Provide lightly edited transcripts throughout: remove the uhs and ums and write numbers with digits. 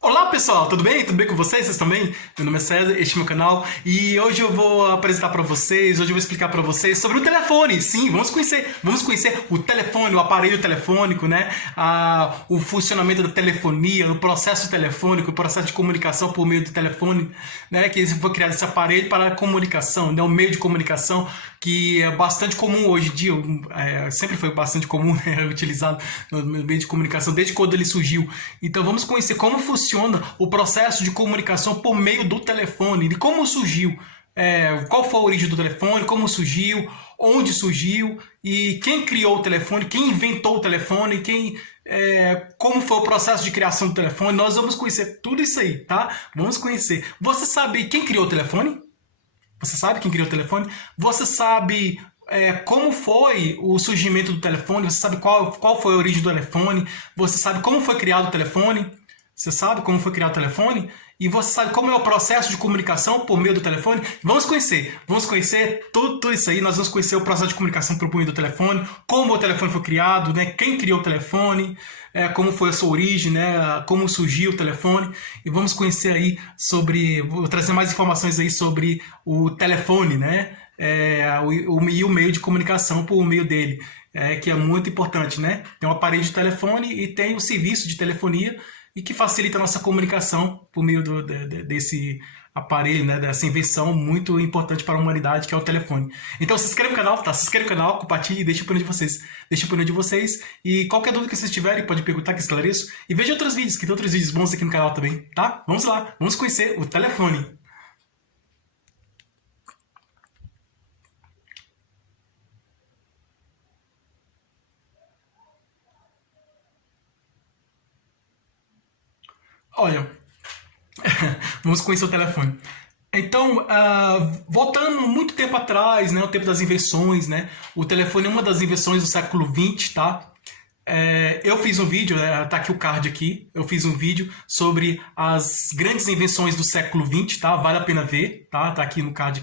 Olá pessoal, tudo bem? Tudo bem com vocês? Vocês também? Meu nome é César, este é meu canal e hoje eu vou apresentar para vocês, hoje eu vou explicar para vocês sobre o telefone. Sim, vamos conhecer o telefone, o aparelho telefônico, né? O funcionamento da telefonia, o processo telefônico, o processo de comunicação por meio do telefone, né? Que foi criado esse aparelho para a comunicação, né? Um meio de comunicação que é bastante comum hoje em dia, sempre foi bastante comum, né? Utilizado no meio de comunicação desde quando ele surgiu. Então vamos conhecer como funciona o processo de comunicação por meio do telefone, de como surgiu, qual foi a origem do telefone, como surgiu, onde surgiu e quem criou o telefone, quem inventou o telefone, como foi o processo de criação do telefone. Nós vamos conhecer tudo isso aí, tá? Vamos conhecer. Você sabe quem criou o telefone? Você sabe quem criou o telefone? Você sabe como foi o surgimento do telefone? Você sabe qual foi a origem do telefone? Você sabe como foi criado o telefone? Você sabe como foi criado o telefone? E você sabe como é o processo de comunicação por meio do telefone? Vamos conhecer tudo isso aí. Nós vamos conhecer o processo de comunicação por meio do telefone, como o telefone foi criado, né? Quem criou o telefone, como foi a sua origem, né? Como surgiu o telefone. E vamos conhecer aí vou trazer mais informações aí sobre o telefone, né? E o meio de comunicação por meio dele, que é muito importante, né? Tem um aparelho de telefone e tem o serviço de telefonia e que facilita a nossa comunicação por meio desse aparelho, né, dessa invenção muito importante para a humanidade, que é o telefone. Então se inscreve no canal, tá? Se inscreve no canal, compartilhe e deixa o opinião de vocês. Deixa a opinião de vocês e qualquer dúvida que vocês tiverem, pode perguntar que esclareço. E veja outros vídeos, que tem outros vídeos bons aqui no canal também, tá? Vamos lá, vamos conhecer o telefone. Olha, vamos conhecer o telefone. Então, voltando muito tempo atrás, né, o tempo das invenções, né, o telefone é uma das invenções do século XX, tá? Eu fiz um vídeo, tá aqui o card aqui, eu fiz um vídeo sobre as grandes invenções do século XX, tá? Vale a pena ver, tá? Tá aqui no card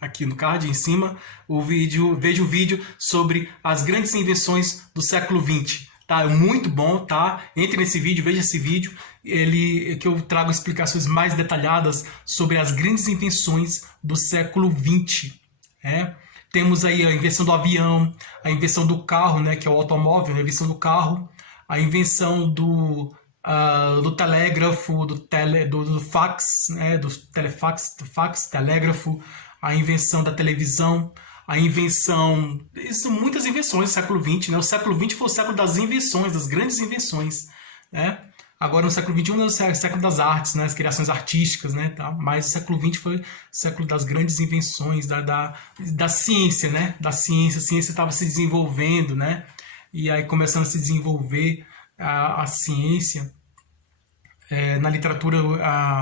aqui no card em cima, veja o vídeo sobre as grandes invenções do século XX. Tá? É muito bom, tá? Entre nesse vídeo, veja esse vídeo, que eu trago explicações mais detalhadas sobre as grandes invenções do século XX. Temos aí a invenção do avião, a invenção do carro, né, que é o automóvel, a invenção do carro, a invenção do telégrafo, do fax, né, do telefax, do fax, telégrafo, a invenção da televisão, a invenção... São muitas invenções do século XX, né? O século XX foi o século das invenções, das grandes invenções, né? Agora, no século XXI, é o século das artes, né? As criações artísticas, né? Tá? Mas o século XX foi o século das grandes invenções, da ciência, né? Da ciência. A ciência estava se desenvolvendo, né? E aí, começando a se desenvolver a ciência. Na literatura,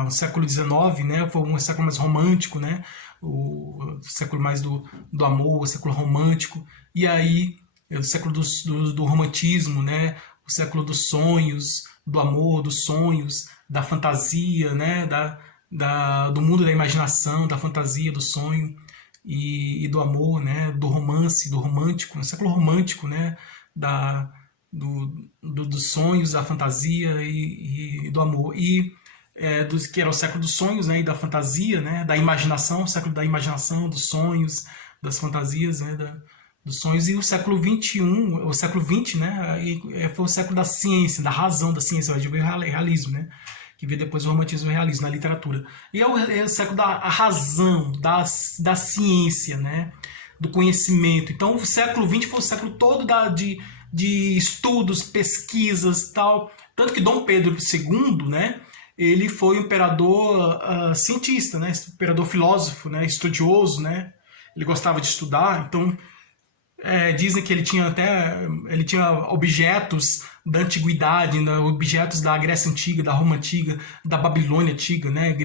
o século XIX, né, foi um século mais romântico, né, o século mais do amor, o século romântico, e aí o século do romantismo, né, o século dos sonhos, do amor, dos sonhos, da fantasia, né, do mundo da imaginação, da fantasia, do sonho e do amor, né, do romance, do romântico, o século romântico, né, dos sonhos, da fantasia e do amor. Que era o século dos sonhos, né, e da fantasia, né, da imaginação, o século da imaginação, dos sonhos, das fantasias, né, dos sonhos. E o século XXI, o século XX, né, foi o século da ciência, da razão da ciência, onde veio o realismo, né, que veio depois o romantismo e o realismo na literatura. E é o século da razão, da ciência, né, do conhecimento. Então o século XX foi o século todo de estudos, pesquisas, tal. Tanto que Dom Pedro II, né, ele foi um imperador cientista, né, imperador filósofo, né, estudioso, né, ele gostava de estudar. Então dizem que ele tinha objetos da antiguidade, né, objetos da Grécia Antiga, da Roma Antiga, da Babilônia Antiga, né,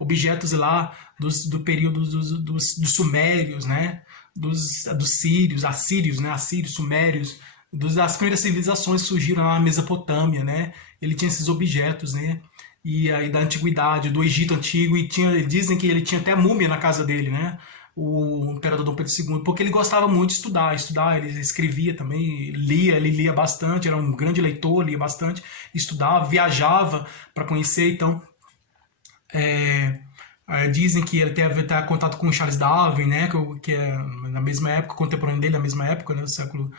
objetos lá do período dos Sumérios, né, dos Sírios, Assírios, né, Assírios, Sumérios, das primeiras civilizações que surgiram lá na Mesopotâmia, né, ele tinha esses objetos, né, e aí da antiguidade, do Egito Antigo, e dizem que ele tinha até múmia na casa dele, né, o imperador Dom Pedro II, porque ele gostava muito de estudar, ele escrevia também, ele lia bastante, era um grande leitor, lia bastante, estudava, viajava para conhecer, então dizem que ele teve até contato com Charles Darwin, né, que é na mesma época, contemporâneo dele, na mesma época, né, do século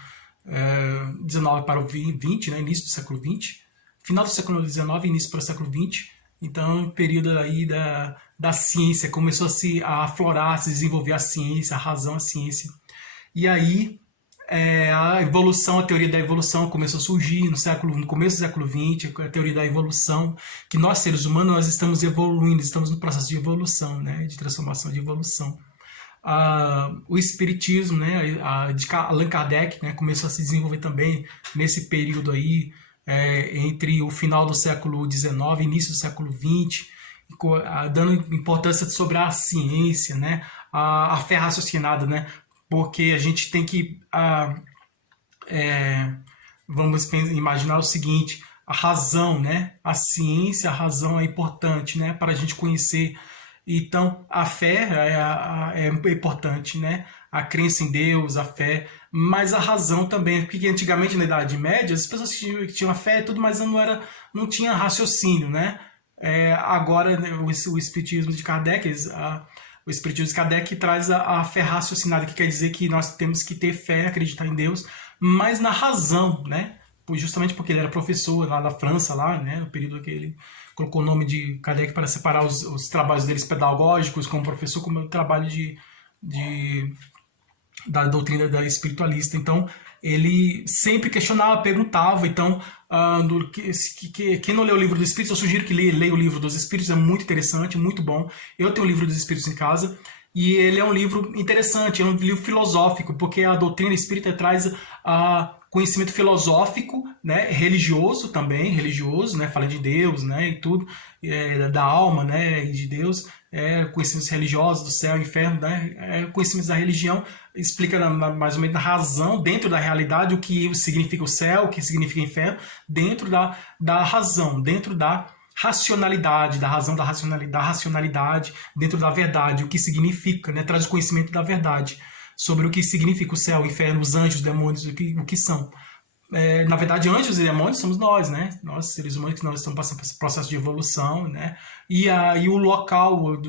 XIX para o XX, né, início do século XX, final do século XIX, início para o século XX. Então, período aí da ciência, começou a aflorar, a se desenvolver a ciência, a razão, a ciência. E aí, a evolução, a teoria da evolução começou a surgir no começo do século XX, a teoria da evolução, que nós, seres humanos, nós estamos evoluindo, estamos no processo de evolução, né, de transformação, de evolução. O espiritismo, né, de Allan Kardec, né, começou a se desenvolver também nesse período aí, entre o final do século XIX e início do século XX, dando importância sobre a ciência, né, a fé raciocinada, né, porque a gente tem que, vamos imaginar o seguinte, a razão, né, a ciência, a razão é importante, né, para a gente conhecer. Então, a fé é importante, né? A crença em Deus, a fé, mas a razão também, porque antigamente na Idade Média as pessoas que tinham a fé e tudo, mas não tinha raciocínio, né? Agora o espiritismo de Kardec, o espiritismo de Kardec traz a fé raciocinada, que quer dizer que nós temos que ter fé, acreditar em Deus, mas na razão, né? Justamente porque ele era professor lá da França, lá, né? No período que ele colocou o nome de Kardec para separar os trabalhos deles pedagógicos como professor, como o trabalho da doutrina da espiritualista. Então, ele sempre questionava, perguntava. Então, quem não leu o Livro dos Espíritos, eu sugiro que leia o Livro dos Espíritos, é muito interessante, muito bom. Eu tenho o Livro dos Espíritos em casa, e ele é um livro interessante, é um livro filosófico, porque a doutrina espírita traz conhecimento filosófico, né, religioso também, né, fala de Deus, né, e tudo, da alma, né, e de Deus, conhecimentos religiosos, do céu, inferno, né, conhecimentos da religião, explica mais ou menos na razão, dentro da realidade, o que significa o céu, o que significa o inferno, dentro da razão, dentro da racionalidade, da razão, da racionalidade, dentro da verdade, o que significa, né, traz o conhecimento da verdade, sobre o que significa o céu, o inferno, os anjos, os demônios, o que são. Na verdade, anjos e demônios somos nós, né? Nós, seres humanos, que nós estamos passando por esse processo de evolução, né? E o local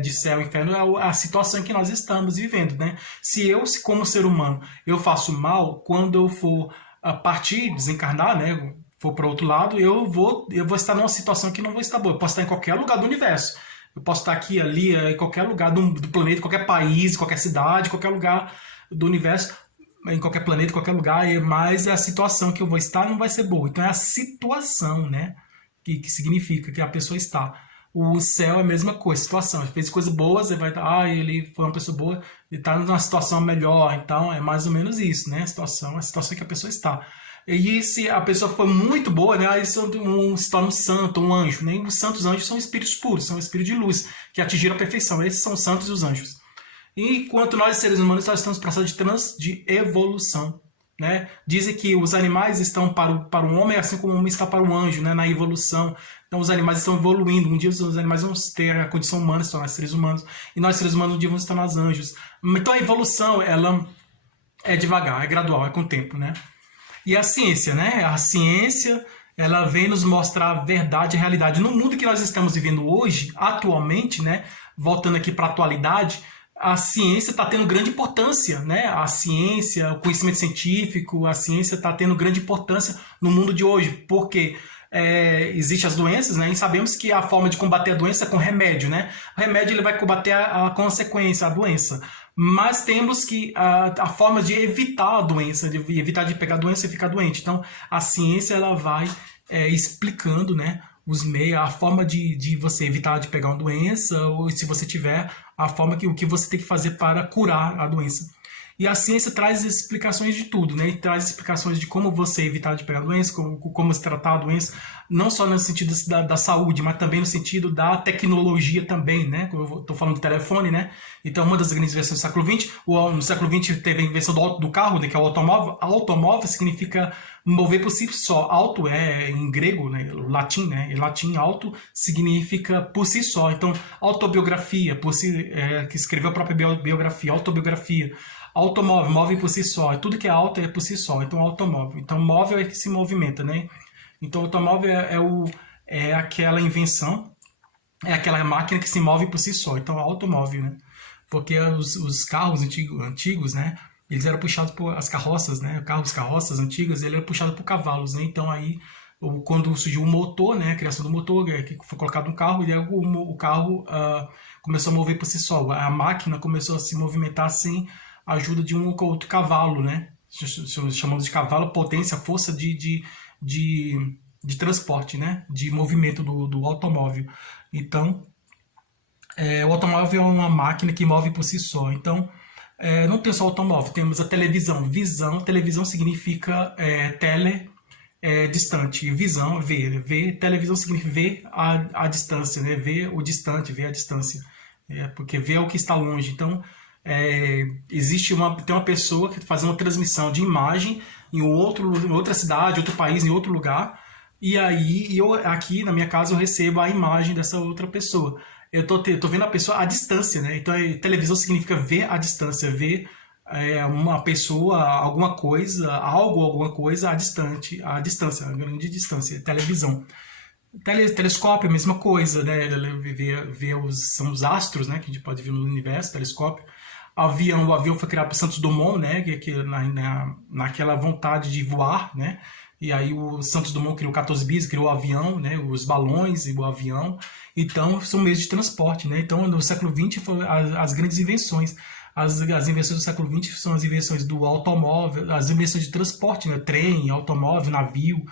de céu e inferno é a situação em que nós estamos vivendo, né? Se como ser humano, eu faço mal, quando eu for partir, desencarnar, né? For para outro lado, eu vou estar numa situação que não vou estar boa. Eu posso estar em qualquer lugar do universo. Eu posso estar aqui, ali, em qualquer lugar do planeta, qualquer país, qualquer cidade, qualquer lugar do universo, em qualquer planeta, qualquer lugar, mas a situação que eu vou estar não vai ser boa. Então é a situação, né, que significa que a pessoa está. O céu é a mesma coisa, situação. Ele fez coisas boas, ele vai estar, ele foi uma pessoa boa, ele está numa situação melhor. Então é mais ou menos isso, né, a situação que a pessoa está. E se a pessoa for muito boa, né, aí se torna um santo, um anjo. Né? E os santos anjos são espíritos puros, são espíritos de luz, que atingiram a perfeição. Esses são os santos e os anjos. E enquanto nós, seres humanos, nós estamos no processo de evolução. Né? Dizem que os animais estão para o homem, assim como o homem está para o anjo, né? Na evolução. Então os animais estão evoluindo. Um dia os animais vão ter a condição humana, se tornar seres humanos. E nós, seres humanos, um dia vamos se tornar anjos. Então a evolução, ela é devagar, é gradual, é com o tempo, né? E a ciência, né? A ciência, ela vem nos mostrar a verdade e a realidade. No mundo que nós estamos vivendo hoje, atualmente, né? Voltando aqui para a atualidade, a ciência está tendo grande importância, né? A ciência, o conhecimento científico, a ciência está tendo grande importância no mundo de hoje, porque existem as doenças, né? E sabemos que a forma de combater a doença é com remédio, né? O remédio ele vai combater a consequência, a doença. Mas temos que a forma de evitar a doença, de evitar de pegar a doença e ficar doente. Então, a ciência ela vai explicando, né, os meios, a forma de você evitar de pegar uma doença, ou se você tiver, a forma o que você tem que fazer para curar a doença. E a ciência traz explicações de tudo, né? E traz explicações de como você evitar de pegar doença, como se tratar a doença, não só no sentido da saúde, mas também no sentido da tecnologia também, né? Eu estou falando do telefone, né? Então, uma das grandes invenções do século XX, no século XX teve a invenção do carro, né? Que é o automóvel. Automóvel significa mover por si só. Auto é em grego, né? Latim, né? Em latim, auto significa por si só. Então, autobiografia, que escreveu a própria biografia, autobiografia. Automóvel, móvel por si só. Tudo que é auto é por si só. Então, automóvel. Então, móvel é que se movimenta, né? Então, automóvel é aquela invenção, é aquela máquina que se move por si só. Então, automóvel, né? Porque os carros antigos, né? Eles eram puxados por as carroças, né? Carroças antigas, ele era puxado por cavalos, né? Então, aí, quando surgiu o motor, né? A criação do motor, que foi colocado no carro, e aí o carro começou a mover por si só. A máquina começou a se movimentar sem a ajuda de um ou outro cavalo, né? Chamamos de cavalo potência, força de transporte, né? De movimento do automóvel. Então, o automóvel é uma máquina que move por si só. Então, não tem só automóvel, temos a televisão. Televisão significa distante. Visão, ver. Televisão significa ver a distância, né? Ver o distante, ver a distância. Porque ver é o que está longe. Então, tem uma pessoa que faz uma transmissão de imagem em outra cidade, outro país, em outro lugar, e aí eu aqui na minha casa eu recebo a imagem dessa outra pessoa. Eu tô vendo a pessoa à distância, né? Então televisão significa ver à distância, ver uma pessoa, alguma coisa à distância, a grande distância, televisão. Telescópio é a mesma coisa, né? São os astros, né? Que a gente pode ver no universo, telescópio. O avião foi criado por Santos Dumont, né? Naquela vontade de voar, né? E aí o Santos Dumont criou 14 bis, criou o avião, né? Os balões e o avião. Então, são meios de transporte, né? Então, no século XX, foram as grandes invenções. As invenções do século XX são as invenções do automóvel, as invenções de transporte, né? Trem, automóvel, navio.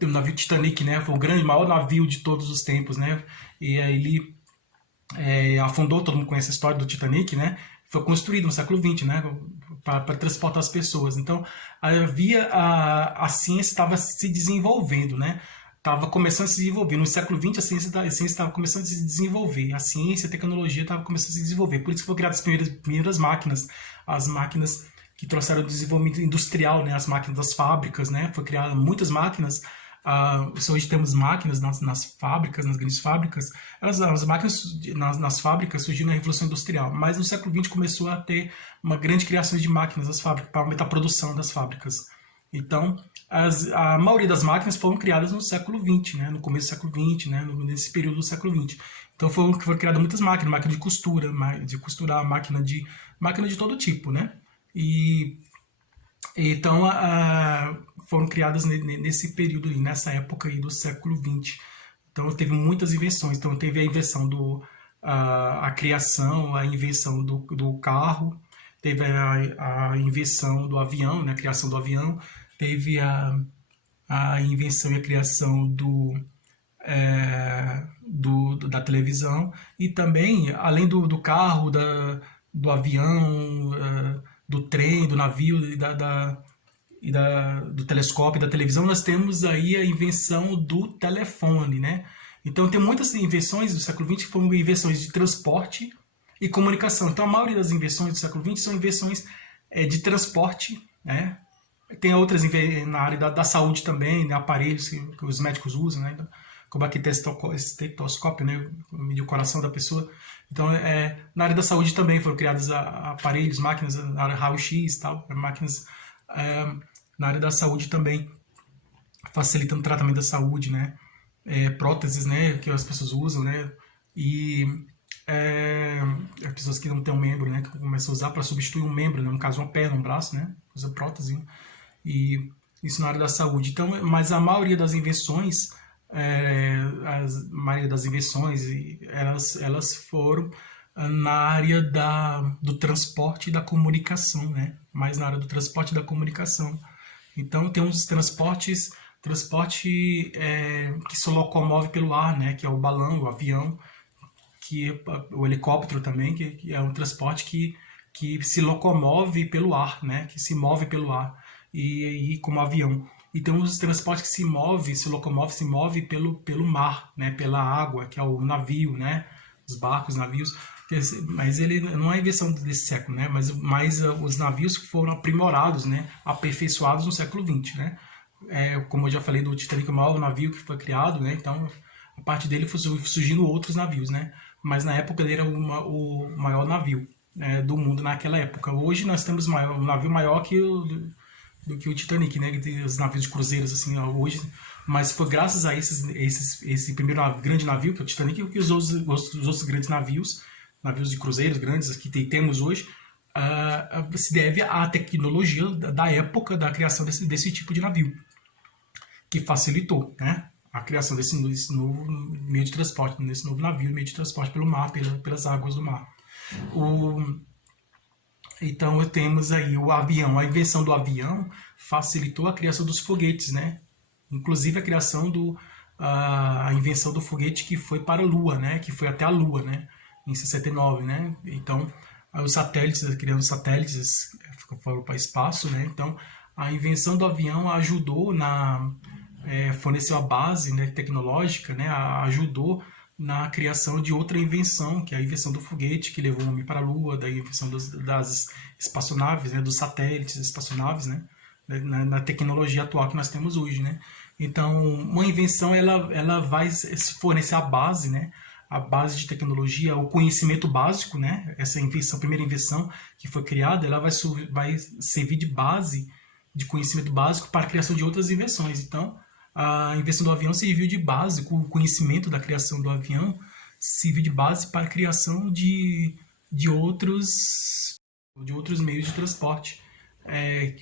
O navio Titanic, né? Foi o maior navio de todos os tempos, né? E aí ele afundou, todo mundo conhece a história do Titanic, né? Foi construído no século XX, né? Para transportar as pessoas. Então, a ciência estava se desenvolvendo, né? Estava começando a se desenvolver. No século XX, a ciência estava começando a se desenvolver. A ciência e a tecnologia estavam começando a se desenvolver. Por isso que foram criadas as primeiras máquinas, as máquinas que trouxeram o desenvolvimento industrial, né? As máquinas das fábricas, né? Foi criadas muitas máquinas. Hoje temos máquinas nas fábricas, nas grandes fábricas. As máquinas nas fábricas surgiram na Revolução Industrial, mas no século XX começou a ter uma grande criação de máquinas nas fábricas, para aumentar a produção das fábricas. Então, a maioria das máquinas foram criadas no século XX, né? No começo do século XX, né? Nesse período do século XX. Então, foram criadas muitas máquinas, máquina de costura, de costurar, máquina de todo tipo, né? Então, foram criadas nesse período, nessa época aí do século XX. Então, teve muitas invenções. Então, teve a invenção a criação, a invenção do carro, teve a invenção do avião, né, a criação do avião, teve a invenção e a criação da televisão, e também, além do carro, do avião, do trem, do navio do telescópio, da televisão, nós temos aí a invenção do telefone, né? Então tem muitas invenções do século XX que foram invenções de transporte e comunicação. Então a maioria das invenções do século XX são invenções de transporte, né? Tem outras na área da saúde também, né? Aparelhos que os médicos usam, né? Como aquele estetoscópio, né? Medir o coração da pessoa. Então, na área da saúde também foram criados aparelhos, máquinas na área raio-x, tal, máquinas na área da saúde também, facilitando o tratamento da saúde, né? Próteses, né? Que as pessoas usam, né? E as pessoas que não têm um membro, né? Que começam a usar para substituir um membro, né? No caso, uma perna, um braço, né? Usa prótese. E isso na área da saúde. Então, mas a maioria das invenções, elas foram na área do transporte e da comunicação, né? Mais na área do transporte e da comunicação. Então, tem uns transporte que se locomove pelo ar, né? Que é o balão, o avião, o helicóptero também, que é um transporte que se locomove pelo ar, né? Que se move pelo ar, e como avião. E tem os transportes que se move pelo mar, né? Pela água, que é o navio, né? Os barcos, navios. Mas ele não é invenção desse século, né? Mas os navios foram aprimorados, né? Aperfeiçoados no século XX, né? Como eu já falei do Titanic, o maior navio que foi criado, né? Então, a partir dele foi surgindo outros navios, né? Mas na época ele era o maior navio, né, do mundo naquela época. Hoje nós temos um navio maior do que o Titanic, né? Os navios de cruzeiros, assim, hoje. Mas foi graças a esse primeiro grande navio, que é o Titanic, que os outros grandes navios de cruzeiros grandes que temos hoje, se deve à tecnologia da época da criação desse tipo de navio, que facilitou, né, a criação desse novo meio de transporte, desse novo navio, meio de transporte pelo mar, pelas águas do mar. Então temos aí o avião. A invenção do avião facilitou a criação dos foguetes, né? Inclusive a invenção do foguete que foi para a Lua, né? Que foi até a Lua, né? Em 69, né? Então os satélites, criando satélites, foram para o espaço, né? Então a invenção do avião ajudou forneceu a base, né, tecnológica, né? Ajudou na criação de outra invenção, que é a invenção do foguete, que levou o homem para a Lua, da invenção das espaçonaves, né, dos satélites espaçonaves, né, na tecnologia atual que nós temos hoje, né. Então, uma invenção, ela vai fornecer a base, né, a base de tecnologia, o conhecimento básico, né, essa invenção, a primeira invenção que foi criada, ela vai servir de base, de conhecimento básico para a criação de outras invenções. Então, a invenção do avião serviu de base, o conhecimento da criação do avião serviu de base para a criação de outros meios de transporte.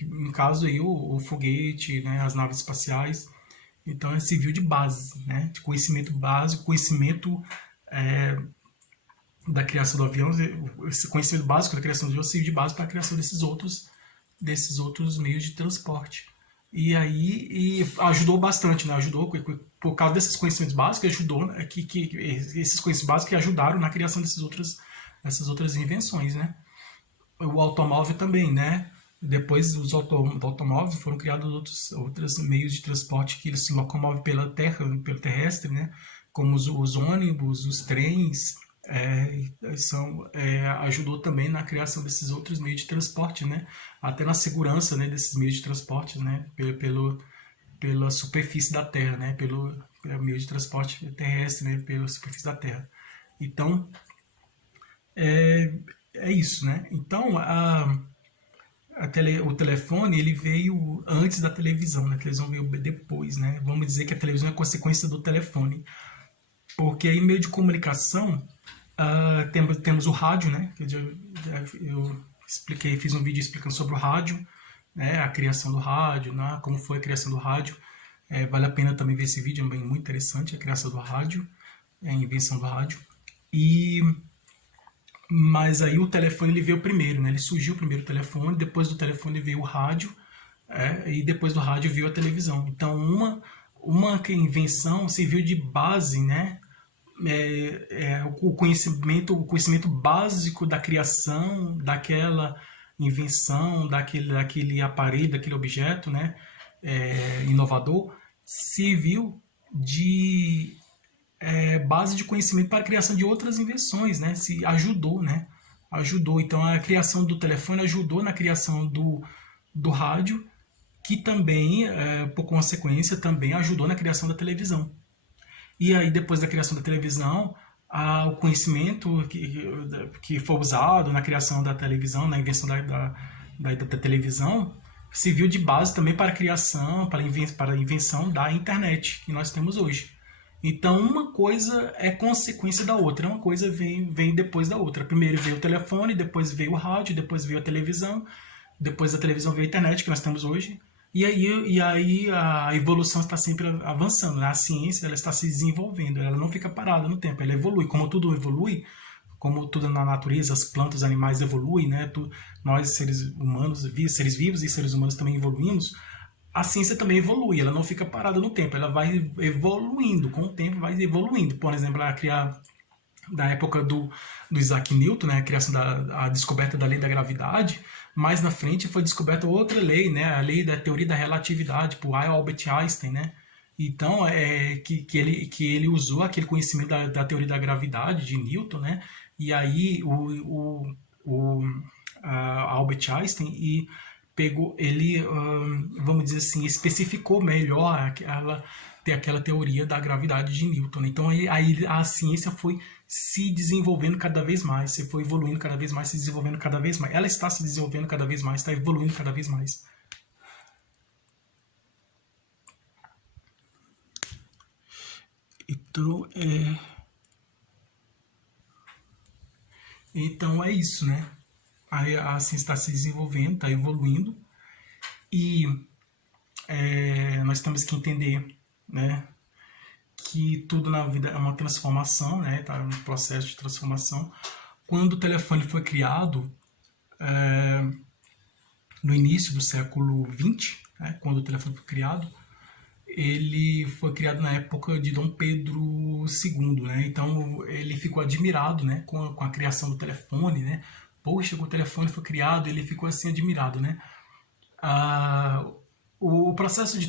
No caso aí o foguete, né, as naves espaciais. Então serviu de base, né, de conhecimento básico, conhecimento da criação do avião, esse conhecimento básico da criação do avião serviu de base para a criação desses outros meios de transporte. E aí ajudou bastante, né? Ajudou, por causa desses conhecimentos básicos, ajudou, né? Esses conhecimentos básicos que ajudaram na criação dessas outras invenções, né? O automóvel também, né? Depois dos automóveis foram criados outros meios de transporte que eles se locomovem pela terra, pelo terrestre, né? Como os ônibus, os trens, ajudou também na criação desses outros meios de transporte, né? Até na segurança, né, desses meios de transporte, né? Pela superfície da Terra, né? Pelo meio de transporte terrestre, né? Pela superfície da Terra. Então, é isso, né? Então, o telefone, ele veio antes da televisão, né? A televisão veio depois, né? Vamos dizer que a televisão é consequência do telefone. Porque em meio de comunicação, temos o rádio, né? Eu expliquei, fiz um vídeo explicando sobre o rádio, né? A criação do rádio, né? Como foi a criação do rádio. Vale a pena também ver esse vídeo, é bem muito interessante, a criação do rádio, a invenção do rádio. Mas aí o telefone ele veio primeiro, né? Ele surgiu primeiro o telefone, depois do telefone veio o rádio, e depois do rádio veio a televisão. Então uma invenção serviu de base, né? O conhecimento básico da criação daquela invenção, daquele aparelho, daquele objeto, né, inovador, serviu de base de conhecimento para a criação de outras invenções, né, ajudou, né, ajudou. Então a criação do telefone ajudou na criação do rádio, que também, por consequência, também ajudou na criação da televisão. E aí, depois da criação da televisão, o conhecimento que foi usado na criação da televisão, na invenção da televisão, serviu de base também para a criação, para a invenção da internet que nós temos hoje. Então, uma coisa é consequência da outra, uma coisa vem depois da outra. Primeiro veio o telefone, depois veio o rádio, depois veio a televisão, depois da televisão veio a internet que nós temos hoje. E aí a evolução está sempre avançando, né? A ciência ela está se desenvolvendo, ela não fica parada no tempo, ela evolui. Como tudo evolui, como tudo na natureza, as plantas, os animais evoluem, né? Nós, seres humanos, seres vivos e seres humanos também evoluímos, a ciência também evolui, ela não fica parada no tempo, ela vai evoluindo, com o tempo vai evoluindo. Por exemplo, ela criar da época do Isaac Newton, né, a descoberta da lei da gravidade. Mais na frente foi descoberta outra lei, né, a lei da teoria da relatividade, por Albert Einstein, né. Então, que ele usou aquele conhecimento da teoria da gravidade de Newton, né, e aí Albert Einstein pegou, ele, vamos dizer assim, especificou melhor aquela teoria da gravidade de Newton, né? Então aí a ciência foi se desenvolvendo cada vez mais, você foi evoluindo cada vez mais, se desenvolvendo cada vez mais. Ela está se desenvolvendo cada vez mais, está evoluindo cada vez mais. Então é isso, né? A ciência está se desenvolvendo, está evoluindo, e nós temos que entender, né, que tudo na vida é uma transformação, né? Está no processo de transformação. Quando o telefone foi criado, no início do século XX, né, quando o telefone foi criado, ele foi criado na época de Dom Pedro II, né? Então ele ficou admirado, né, com a criação do telefone, né? Poxa, o telefone foi criado, ele ficou assim admirado, né? O processo de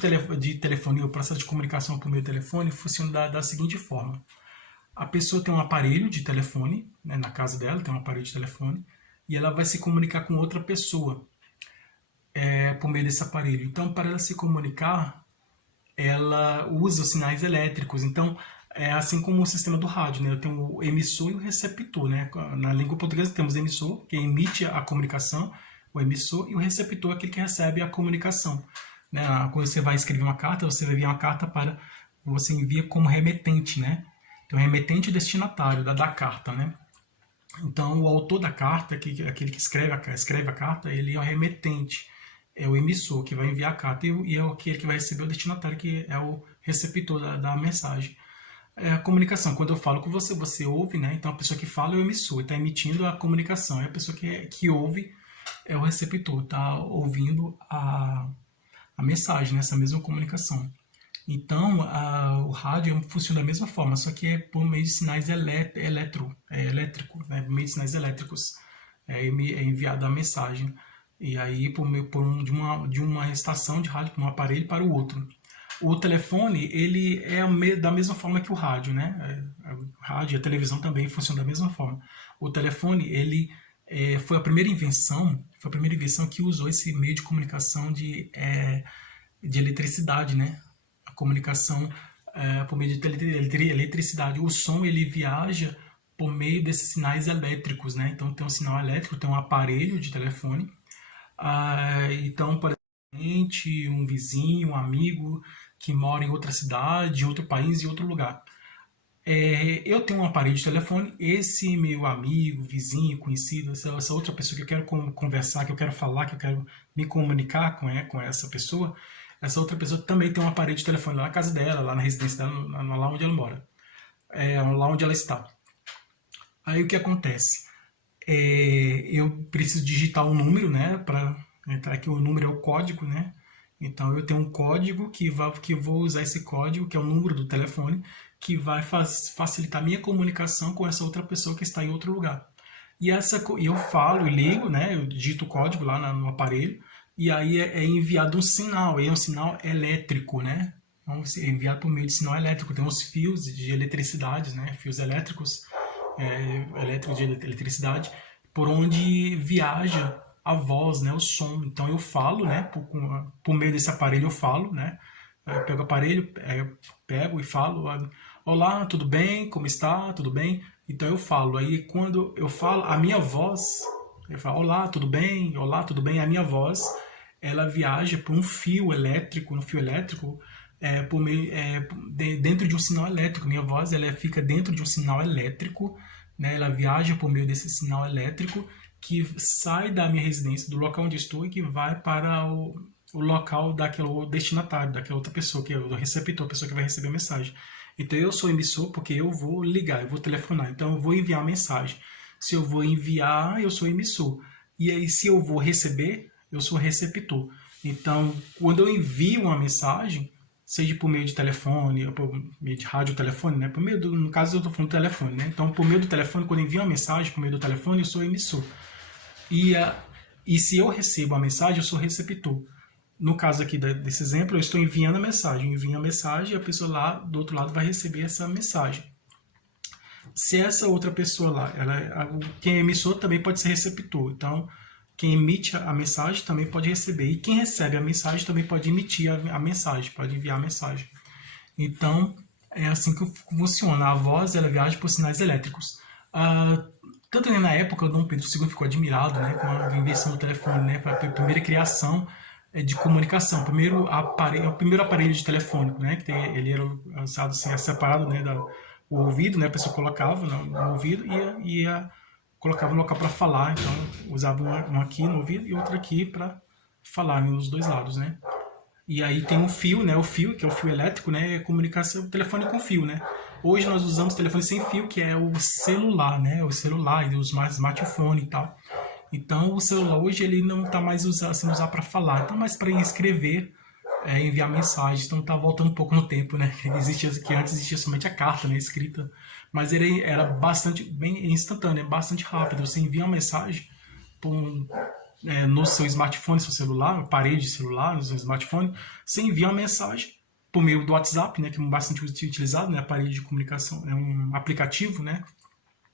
telefonia, o processo de comunicação por meio do telefone funciona da seguinte forma. A pessoa tem um aparelho de telefone, né, na casa dela tem um aparelho de telefone, e ela vai se comunicar com outra pessoa por meio desse aparelho. Então, para ela se comunicar, ela usa os sinais elétricos. Então, é assim como o sistema do rádio, né? Eu tenho o emissor e o receptor, né? Na língua portuguesa temos o emissor, que emite a comunicação, o emissor, e o receptor, aquele que recebe a comunicação, né? Quando você vai escrever uma carta, você vai enviar uma carta para... Você envia como remetente, né? Então, remetente e destinatário da carta, né? Então, o autor da carta, aquele que escreve a carta, ele é o remetente. É o emissor que vai enviar a carta e é aquele que vai receber o destinatário, que é o receptor da mensagem. A comunicação, quando eu falo com você, você ouve, né? Então a pessoa que fala é o emissor, está emitindo a comunicação. E a pessoa que ouve é o receptor, está ouvindo a mensagem, né? Essa mesma comunicação. Então o rádio funciona da mesma forma, só que é por meio de sinais elétricos, né? Por meio de sinais elétricos é enviada a mensagem. E aí de uma estação de rádio, um aparelho para o outro. O telefone, ele é da mesma forma que o rádio, né? O rádio e a televisão também funcionam da mesma forma. O telefone, ele foi a primeira invenção que usou esse meio de comunicação de eletricidade, né? A comunicação por meio de eletricidade. O som, ele viaja por meio desses sinais elétricos, né? Então tem um sinal elétrico, tem um aparelho de telefone. Então, por exemplo, um vizinho, um amigo que mora em outra cidade, em outro país, em outro lugar. Eu tenho um aparelho de telefone, esse meu amigo, vizinho, conhecido, essa outra pessoa que eu quero conversar, que eu quero falar, que eu quero me comunicar com essa pessoa, essa outra pessoa também tem um aparelho de telefone lá na casa dela, lá na residência dela, lá onde ela mora, lá onde ela está. Aí o que acontece? Eu preciso digitar um número, né, para entrar aqui. O número é o código, né? Então eu tenho um código que eu vou usar esse código, que é o número do telefone, que vai facilitar a minha comunicação com essa outra pessoa que está em outro lugar. E eu falo, eu ligo, né? Eu digito o código lá no aparelho, e aí é enviado um sinal, é um sinal elétrico, né? Então, é enviado por meio de sinal elétrico. Tem os fios de eletricidade, né? Fios elétricos, de eletricidade, por onde viaja a voz, né, o som. Então eu falo, né, por meio desse aparelho eu falo, né, eu pego o aparelho, pego e falo, olá, tudo bem, como está, tudo bem? Então eu falo, aí quando eu falo, a minha voz, eu falo, olá, tudo bem, a minha voz, ela viaja por um fio elétrico, por meio, dentro de um sinal elétrico. Minha voz, ela fica dentro de um sinal elétrico, né? Ela viaja por meio desse sinal elétrico que sai da minha residência, do local onde estou, e que vai para o local daquele destinatário, daquela outra pessoa, que é o receptor, a pessoa que vai receber a mensagem. Então eu sou emissor porque eu vou ligar, eu vou telefonar, então eu vou enviar a mensagem. Se eu vou enviar, eu sou emissor. E aí se eu vou receber, eu sou receptor. Então, quando eu envio uma mensagem, seja por meio de telefone, ou por meio de rádio ou telefone, né? Por meio no caso eu estou falando do telefone, né? Então, por meio do telefone, quando eu envio uma mensagem por meio do telefone, eu sou emissor. E se eu recebo a mensagem, eu sou receptor. No caso aqui desse exemplo, eu estou enviando a mensagem. Eu envio a mensagem e a pessoa lá do outro lado vai receber essa mensagem. Se essa outra pessoa lá, quem é emissor também pode ser receptor. Então, quem emite a mensagem também pode receber. E quem recebe a mensagem também pode emitir a mensagem, pode enviar a mensagem. Então, é assim que funciona. A voz, ela viaja por sinais elétricos. Tanto na época, o Dom Pedro II ficou admirado, né, com a invenção do telefone, né, a primeira criação de comunicação. O primeiro aparelho de telefônico, né, ele era usado assim, separado, né, o ouvido, né, a pessoa colocava no ouvido e colocava no local para falar. Então, usava um aqui no ouvido e outro aqui para falar, né, nos dois lados, né. E aí tem o fio, né? O fio, que é o fio elétrico, né? É comunicação, telefone com fio, né? Hoje nós usamos telefone sem fio, que é o celular, né? O celular e os smartphone e tal. Então o celular hoje ele não está mais sendo usado para falar, está mais para escrever, enviar mensagens. Então está voltando um pouco no tempo, né? Que antes existia somente a carta, né? Escrita, mas ele era bastante bem instantâneo, bastante rápido. Você envia uma mensagem no seu smartphone, seu celular, aparelho de celular, no seu smartphone, você envia uma mensagem por meio do WhatsApp, né, que é bastante utilizado, né, aparelho de comunicação, é um aplicativo, né,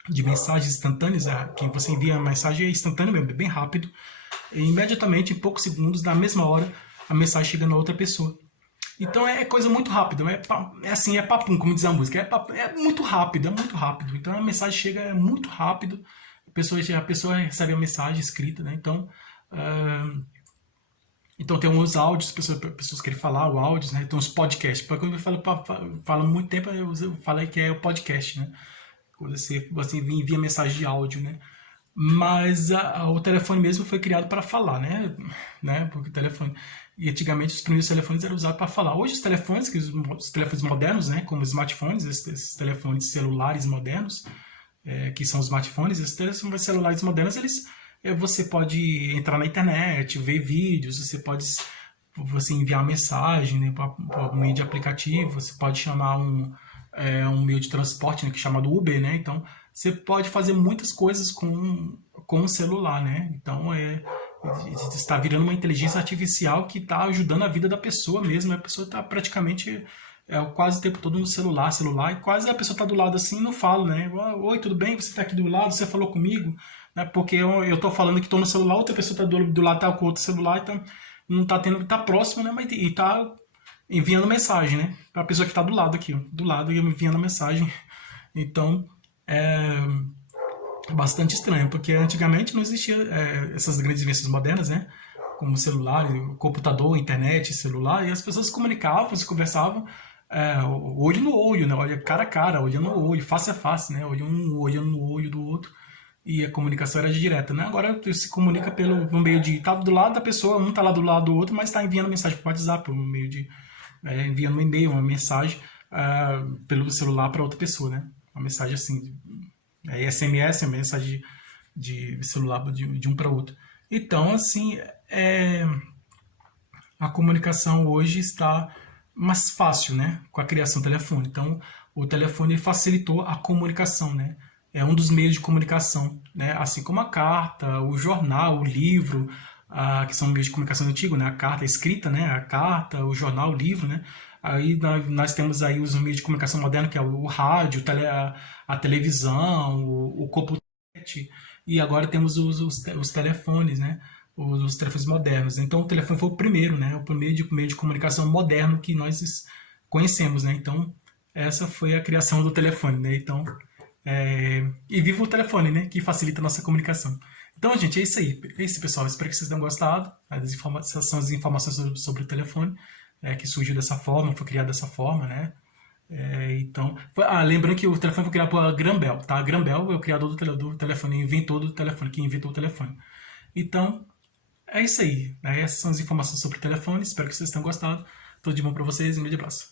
de mensagens instantâneas, que você envia a mensagem é instantâneo mesmo, é bem rápido, e imediatamente, em poucos segundos, na mesma hora, a mensagem chega na outra pessoa. Então é coisa muito rápida, é papum, como diz a música, é muito rápido, então a mensagem chega muito rápido, a pessoa recebe a mensagem escrita, né? Então tem uns áudios, pessoas querem falar o áudios, né? Então os podcasts. Quando eu falo muito tempo, eu falei que é o podcast, né? Quando você envia mensagem de áudio, né? Mas o telefone mesmo foi criado para falar, né? Porque o telefone... E antigamente os primeiros telefones eram usados para falar. Hoje os telefones modernos, né? Como os smartphones, esses telefones celulares modernos, que são os smartphones, esses telefones celulares modernos, você pode entrar na internet, ver vídeos, você enviar mensagem, né, por meio de aplicativo, você pode chamar um meio de transporte, né, que é chamado Uber, né? Então você pode fazer muitas coisas com o celular, né? Então está virando uma inteligência artificial que está ajudando a vida da pessoa mesmo. A pessoa está praticamente quase o tempo todo no celular, e quase a pessoa está do lado assim e não fala, né? Oi, tudo bem? Você está aqui do lado? Você falou comigo? Né? Porque eu estou falando que estou no celular, outra pessoa está do lado, tá com outro celular, então não está tá próximo, né? E está enviando mensagem, né? Para a pessoa que está do lado aqui, do lado, e enviando mensagem. Então é bastante estranho, porque antigamente não existia essas grandes invenções modernas, né? Como celular, computador, internet, celular, e as pessoas se comunicavam, se conversavam olho no olho, né? Olha, cara a cara, olhando no olho, face a face, né? Olhando no olho do outro, e a comunicação era direta, né? Agora se comunica no meio de... Tá do lado da pessoa, um tá lá do lado do outro, mas está enviando mensagem por WhatsApp, por meio de... enviando um e-mail, uma mensagem pelo celular para outra pessoa, né? Uma mensagem assim... SMS, a mensagem de celular de um para outro. Então, assim, a comunicação hoje está mais fácil, né? Com a criação do telefone. Então, o telefone facilitou a comunicação, né? É um dos meios de comunicação, né? Assim como a carta, o jornal, o livro, que são meios de comunicação antigos, né? A carta escrita, né? A carta, o jornal, o livro, né? Aí nós temos aí os meios de comunicação modernos, que é o rádio, a televisão, o computador, e agora temos os telefones, né? Os telefones modernos. Então o telefone foi o primeiro, né? O primeiro meio de comunicação moderno que nós conhecemos, né? Então essa foi a criação do telefone, né? Então, e viva o telefone, né? Que facilita a nossa comunicação. Então, gente, é isso aí. É isso, pessoal. Espero que vocês tenham gostado. Essas são as informações sobre o telefone, que surgiu dessa forma, foi criado dessa forma, né? Então, lembrando que o telefone foi criado por Graham Bell, tá? Graham Bell é o criador do telefone, inventor do telefone, que inventou o telefone. Então, é isso aí, né? Essas são as informações sobre o telefone. Espero que vocês tenham gostado. Tudo de bom para vocês e um grande abraço.